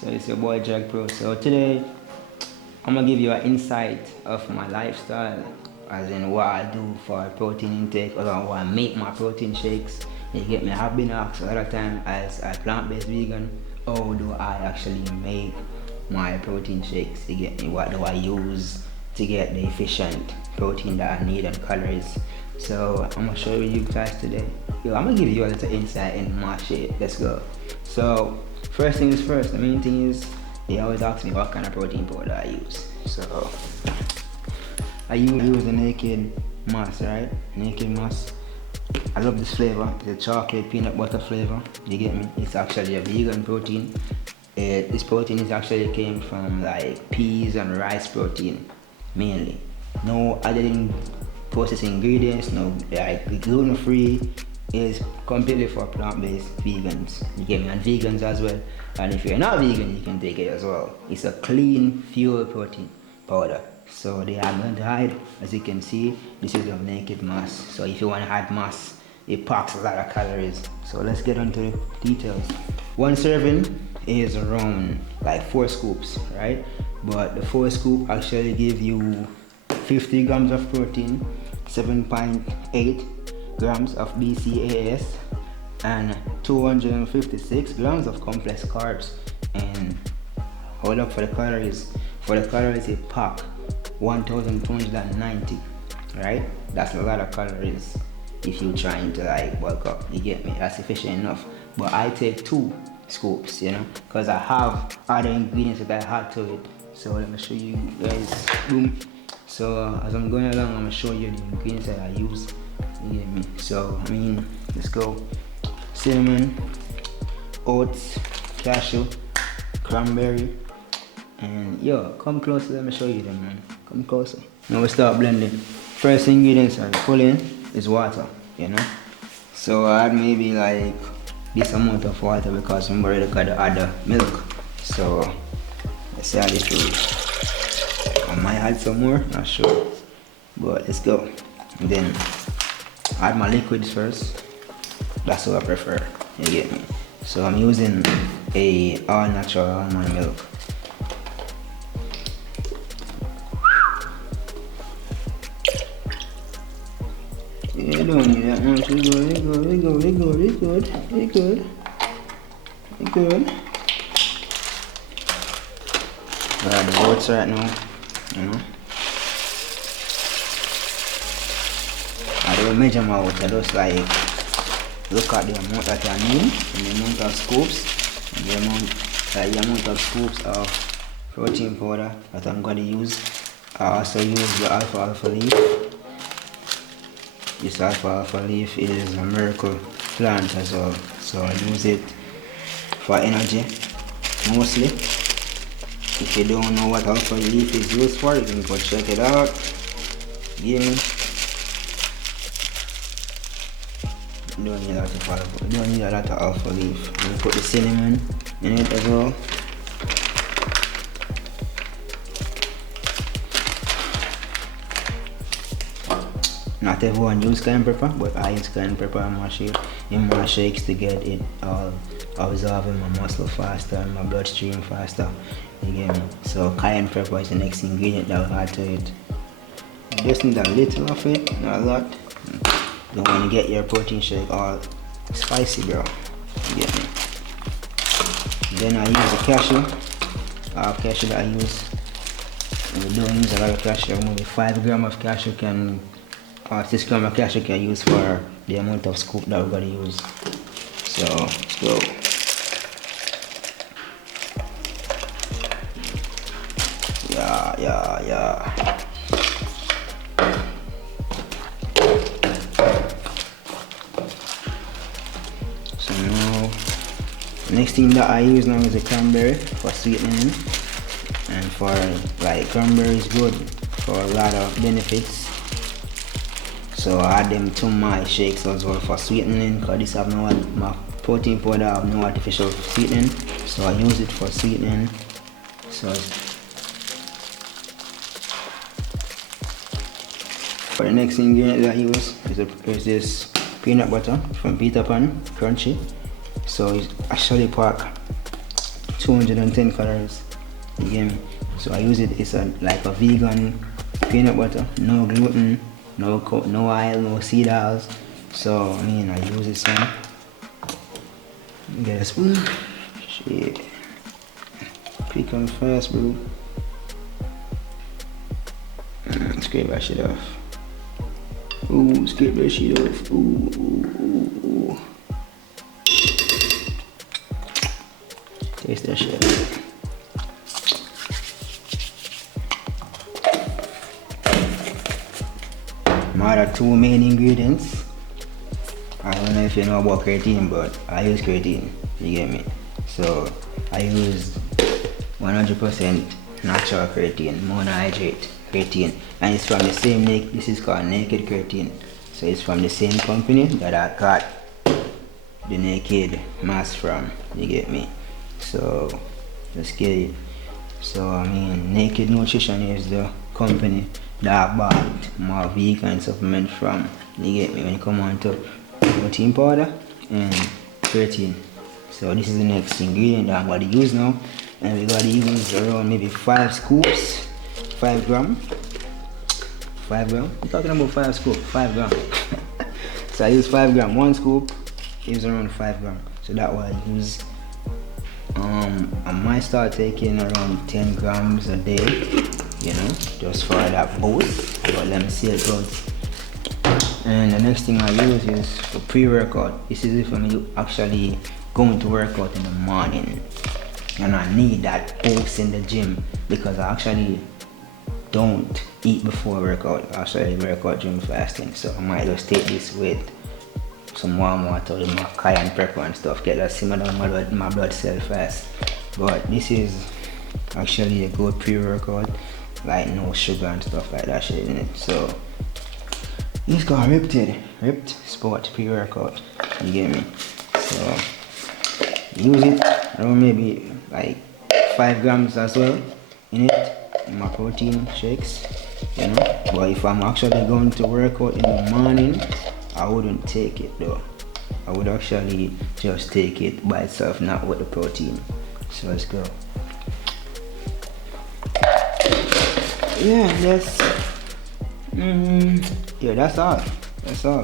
So it's your boy Jag Pro. So today I'm gonna give you an insight of my lifestyle, as in what I do for protein intake, or what I make my protein shakes. You get me? I've been asked a lot of time as a plant-based vegan, how do I actually make my protein shakes? You get me? What do I use to get the efficient protein that I need and calories? So I'm gonna show you guys today. I'm gonna give you a little insight in my shake. Let's go. So first things first, the main thing is they always ask me what kind of protein powder I use. So I use the Naked Mass, right? Naked Mass. I love this flavor, the chocolate peanut butter flavor. You get me? It's actually a vegan protein. This protein is actually came from like peas and rice protein mainly. No added processed ingredients, no like gluten free. Is completely for plant-based vegans. You get me? And vegans as well. And if you're not vegan, you can take it as well. It's a clean fuel protein powder. So they are going to hide, as you can see, this is a Naked Mass. So if you want to add mass, it packs a lot of calories. So let's get into the details. One serving is around like 4 scoops, right? But the 4 scoop actually give you 50 grams of protein, 7.8 grams of BCAAs, and 256 grams of complex carbs. And hold up for the calories. For the calories, it pack 1,290, right? That's a lot of calories if you're trying to like bulk up. You get me? That's efficient enough. But I take 2 scoops, you know, because I have other ingredients that I add to it. So let me show you guys. Boom. So as I'm going along, I'm gonna show you the ingredients that I use. You get me? So let's go. Cinnamon, oats, cashew, cranberry, and yo, come closer, let me show you them, man. Come closer. Now we start blending. First ingredients I pull in is water, you know. So I add maybe like this amount of water because I'm already got the other milk. So let's add it to it. I might add some more, not sure. But let's go. And then add my liquids first. That's what I prefer. You get me? So I'm using a all natural almond milk. You don't need that much. We good. I got the oats right now. You know. I don't measure my oats. I just like look at the amount that I need, and the amount of scoops, and the amount of scoops of protein powder that I'm going to use. I also use the alfalfa leaf. This alfalfa leaf is a miracle plant as well, so I use it for energy mostly. If you don't know what alfalfa leaf is used for, you can go check it out. Give me. You don't need a lot of alpha leaf. You put the cinnamon in it as well. Not everyone use cayenne pepper, but I use cayenne pepper in my shakes to get it all absorbed in my muscle faster and my bloodstream faster. You get me? So cayenne pepper is the next ingredient that I'll add to it. Just need a little of it, not a lot. You don't want to get your protein shake all spicy, bro. You get me? Then I use the cashew. Cashew that I use. We don't use a lot of cashew. Maybe 5 grams of cashew can, or 6 grams of cashew can use for the amount of scoop that we're gonna use. So let's go. Yeah. Next thing that I use now is a cranberry for sweetening, and for like cranberry is good for a lot of benefits. So I add them to my shakes as well for sweetening, because this have my protein powder have no artificial sweetening, so I use it for sweetening. So for the next ingredient that I use is this peanut butter from Peter Pan, crunchy. So it's actually packed 210 calories. You get me? So I use it. It's like a vegan peanut butter, no gluten, no oil, no seed oils. So I mean, I use this one. Get a spoon. Shit. Pick on first, bro. Scrape that shit off. Ooh, scrape that shit off. Ooh. Taste that shit. My other two main ingredients. I don't know if you know about creatine, but I use creatine. You get me? So I use 100% natural creatine, monohydrate creatine, and it's from the same this is called naked creatine. So it's from the same company that I got the naked mass from. You get me? So let's get it. So I mean, Naked Nutrition is the company that I bought my vegan supplement from. You get me? When you come on to protein powder and creatine. So this is the next ingredient that I'm going to use now, and we got to use around maybe 5 scoops, 5 grams. 5 grams? I'm talking about 5 scoops, 5 grams. So I use 5 grams. 1 scoop is around 5 grams. So that way I use. I might start taking around 10 grams a day, you know, just for that boost. But let me see it goes. And the next thing I use is for pre-workout. This is if I'm actually going to work out in the morning and I need that boost in the gym, because I actually don't eat before workout. I actually work out during fasting, so I might just take this with some warm water with my cayenne pepper and stuff, get that simmer down my blood cell fast. But this is actually a good pre-workout, like no sugar and stuff like that shit in it. So it's called Ripped Sport pre-workout. You get me? So use it around maybe like 5 grams as well in it, in my protein shakes, you know. But if I'm actually going to work out in the morning, I wouldn't take it though. I would actually just take it by itself, not with the protein. So let's go. Yeah, that's all.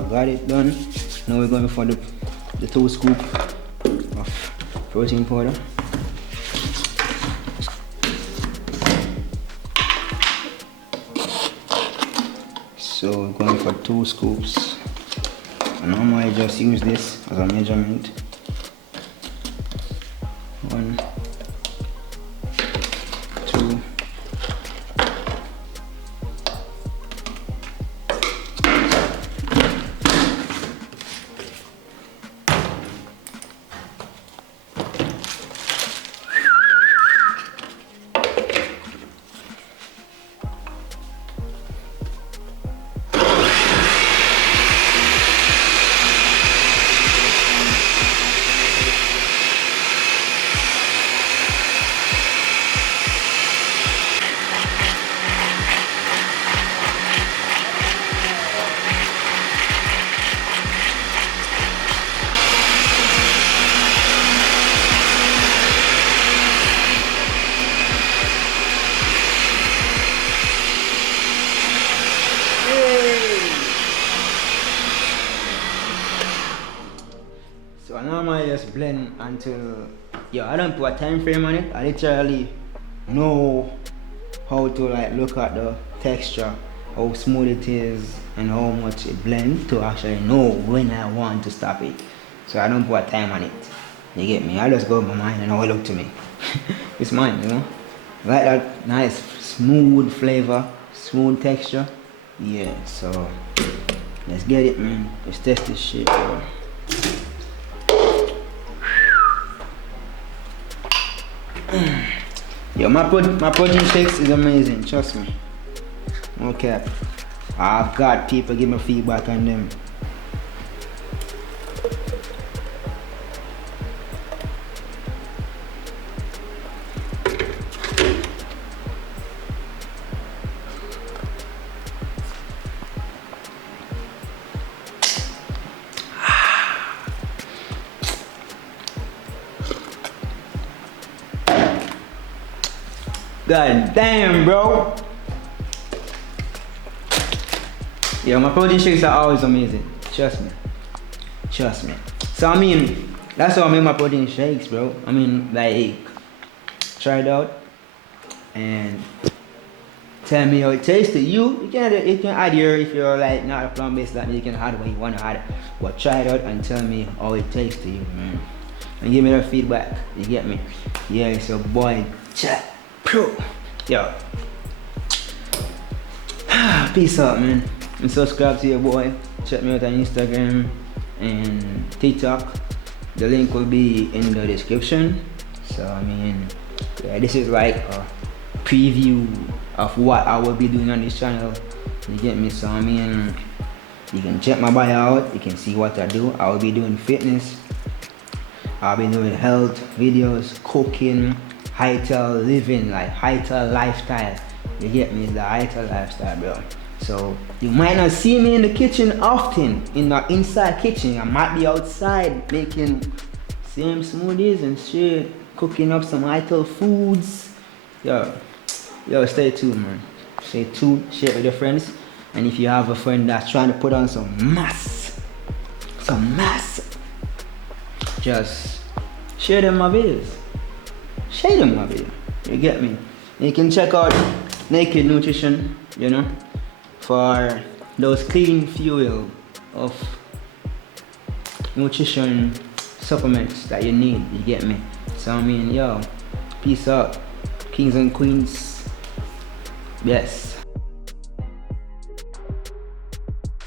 Got it done. Now we're going for the 2 scoop of protein powder. So we're going for 2 scoops. And normally I just use this as a measurement. 1, 2. So I normally just blend until, I don't put a time frame on it. I literally know how to like look at the texture, how smooth it is and how much it blends, to actually know when I want to stop it. So I don't put a time on it. You get me? I just go with my mind and how it look to me. It's mine, you know? Like that nice smooth flavor, smooth texture. Yeah, so let's get it, man. Let's test this shit, bro. Yo, my protein shakes is amazing, trust me. Okay, I've got people give me feedback on them. God damn, bro. Yeah, my protein shakes are always amazing. Trust me. Trust me. So I mean, that's how I make my protein shakes, bro. I mean, like, try it out and tell me how it tastes to you. You can add your, if you're like not a plant-based, that you can add what you want to add. But try it out and tell me how it tastes to you, man. And give me that feedback. You get me? Yeah, it's your boy Chat Pro. Yo. Peace out, man. And subscribe to your boy. Check me out on Instagram and TikTok. The link will be in the description. So I mean, yeah, this is like a preview of what I will be doing on this channel. You get me? So I mean, you can check my bio out. You can see what I do. I will be doing fitness. I'll be doing health videos, cooking, high-tech living, like high-tech lifestyle. You get me? The high-tech lifestyle, bro. So you might not see me in the kitchen often, in the inside kitchen. I might be outside making same smoothies and shit, cooking up some high-tech foods. Yo, stay tuned, man. Stay tuned, share it with your friends. And if you have a friend that's trying to put on some mass, just share them my videos. Share them my video. You get me? You can check out Naked Nutrition, you know, for those clean fuel of nutrition supplements that you need. You get me? So I mean, yo, peace out, kings and queens. Yes.